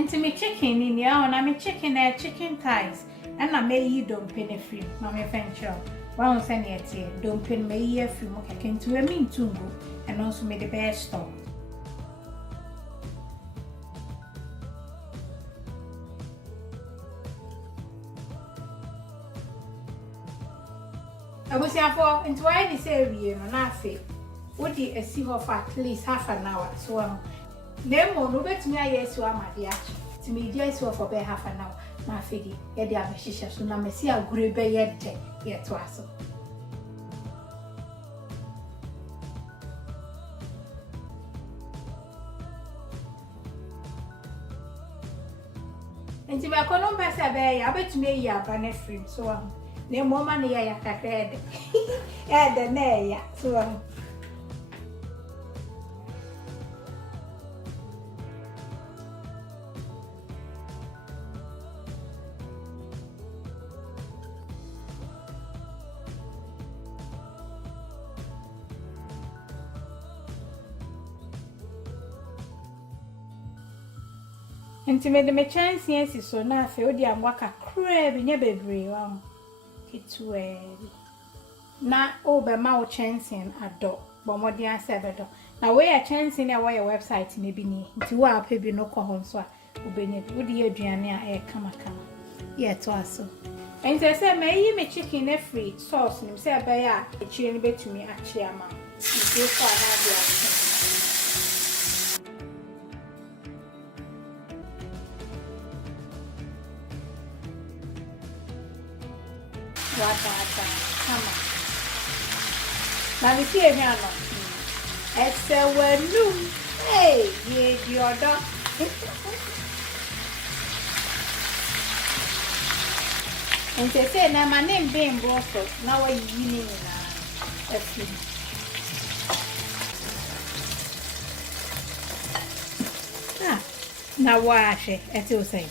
Enti me chicken in ya na me chicken thighs and na me yi dompe free ma me fencho wa say na tie dompe me yi free mo keke nti we me ntungo and also me the best stock. Abusiafo nti why ni say wie no na afi wodi esi ho for at least half an hour so Nemo no betumi aye esi wa made achi ti me di esi for be half an hour na afi di ye di abehihye so na mesi agure be ye de ye to aso enti me kono mbese be ya betumi ayi aba na free so Nemo ma ne ya kakra de na ya so Enti me de me chance esi so na afi odi amwa kakra bi nya bebre wa kitwe na obe ma wo chance ado bo modi ase bedo na we ya chance na wo your website ne bi ni nti wo ape bi no ko ho so a obenye odi aduane a e kama ye to aso enti se me yi me chicken na free sauce ni se be ya echire ni betumi achi ama nti ko na dia Wata kama na mi tie hia no ese wenu ye di odo ente se na mane mbembo so na wa yini na afi na wa she ete o sai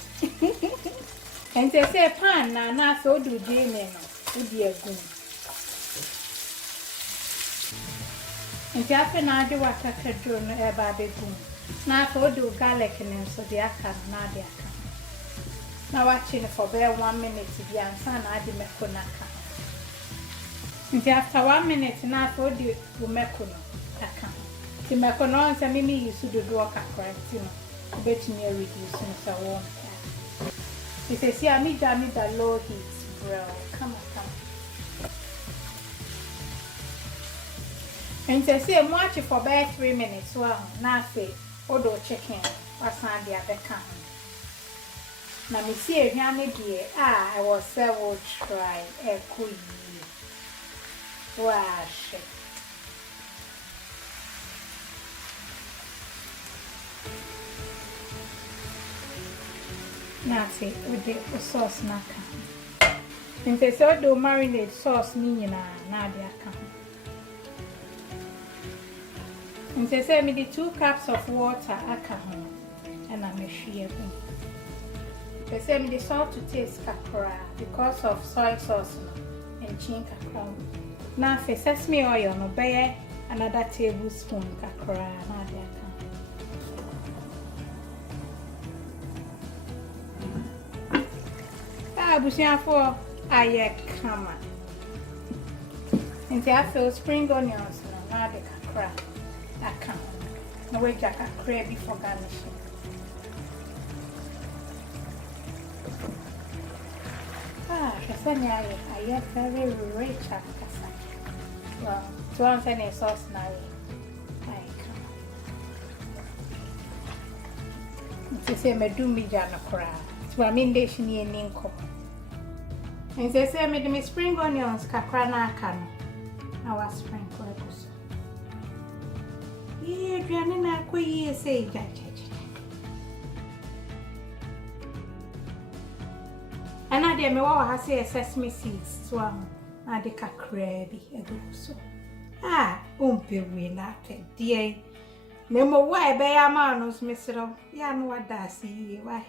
ente se pan na so du di ne no udi egu enti afi na ade wata kadro no e ba begu na so do garlic ne so de aka na de aka na wachi ne for be 1 minute bi ansa na ade meko na aka enti after 1 minute na so de meko no aka ti meko no nsa mimi yisu do do aka correct no betimi reduce no so wo if you see amida low heat bro come on and to see watch for about 3 minutes well na say odo chicken wasan dia beka na me see ehwane die I was say will try e kuyi wash Nati with the sauce naka. And they say do marinade sauce ni na dia aka. And they say me the 2 cups of water aka ho and I share them. They say me the salt to taste kakra because of soy sauce and chin kakra. Na for sesame oil no be another tablespoon kakra na dia aka. Abusiafo aye kama nti afi spring onions na de kakra aka na we jaka kakra before garnishing kasanya aye very rich akasa well to answer any sauce na aye kama nti se medumi jana kra to aminde ni eninko and they say me the spring onions kakra na aka no na wa sprinkle ekuso ye aduane na akoyi say jajaja ana de me wa ha say sesame seeds so na de kakra bi ekuso umpe we na ke die me mo wa e be ya ma no smesro ya no wada asi why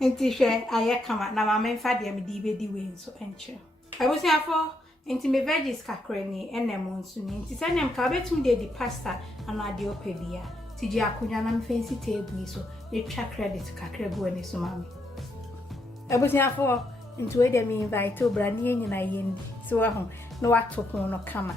Enti hwe aye kama na mama mfa de me di bedi we nso enche. Abusiafo enti me veggies kakra ni enem nso ni enti se nem ka betum de di pasta ana de opebia. ti di akunya na fancy table so e twa credit kakra go ani so mami ebusiafo nti we dem invite obra ne nyina yendi so ho na wato ho no kama